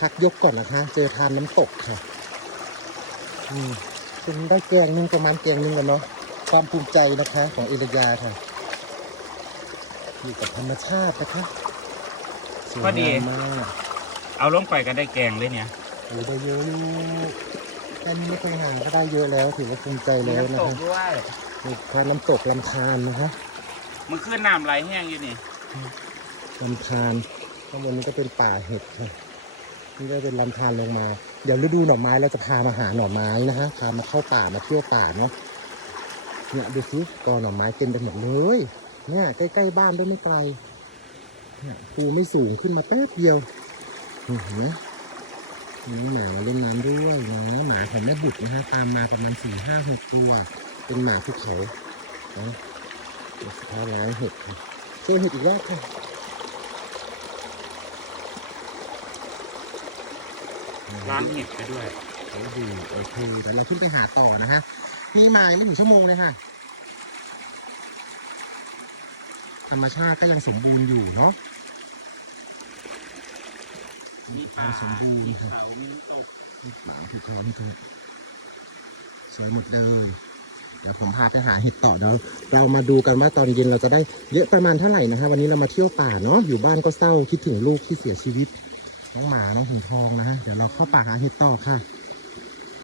พักยกก่อนนะคะ เจอทานน้ำตกค่ะอืมคุณได้แกงหนึงประมาณแกงหนึงกันเนาะความภูมิใจนะคะของเอรยาค่ะ อยู่กับธรรมชาตินะคะสวยพอดี งามมากเอาลงไปก็ได้แกงเลยเนี่ยโอ้ได้เยอะอยู่แค่นี้ไม่เคยห่างก็ได้เยอะแล้ว ถือว่าภูมิใจแล้วนะน้ำตคะกด้วยมีทานน้ำตกลำธารนะคะมันขึ้นน้ำไหลแห้งอยู่นี่ลำธารข้างบนนี้ก็เป็นป่าเห็ดค่ะ นี่ก็เป็นลำธารลงมา เดี๋ยวฤดูหน่อไม้เราจะพามาหาหน่อไม้นะฮะ พามาเข้าป่ามาเที่ยวป่าเนาะ เนี่ยดูสิกอหน่อไม้เต็มไปหมดเลย เนี่ยใกล้ๆบ้านด้วยไม่ไกล เนี่ยภูไม่สูงขึ้นมาแป๊บเดียวเห็นไหมมีหมามาเล่นน้ำด้วยนะหมาของแม่บุตรนะฮะตามมาประมาณสี่ห้าหกตัว เป็นหมาภูเขาเดี๋ยวสุดท้ายล้างเห็ดค่ะเจอเห็ดอีกแล้วค่ะ ล้างเห็ดไปด้วยโอ้โหโอเคเดี๋ยวเราขึ้นไปหาต่อนะฮะนี่มายังไม่ถึงชั่วโมงเลยค่ะธรรมชาติก็ยังสมบูรณ์อยู่เนาะมีป่าสมบูรณ์ค่ะเขามีน้ำตกมีป่ามีคลองมีทุกสวยหมดเลยเดี๋ยวผมพาไปหาเห็ดต่อเนาะเรามาดูกันว่าตอนเย็นเราจะได้เยอะประมาณเท่าไหร่นะฮะวันนี้เรามาเที่ยวป่าเนาะอยู่บ้านก็เศร้าคิดถึงลูกที่เสียชีวิต น้องหมา น้องหินทองนะฮะ เดี๋ยวเราเข้าป่าหาเห็ดต่อค่ะ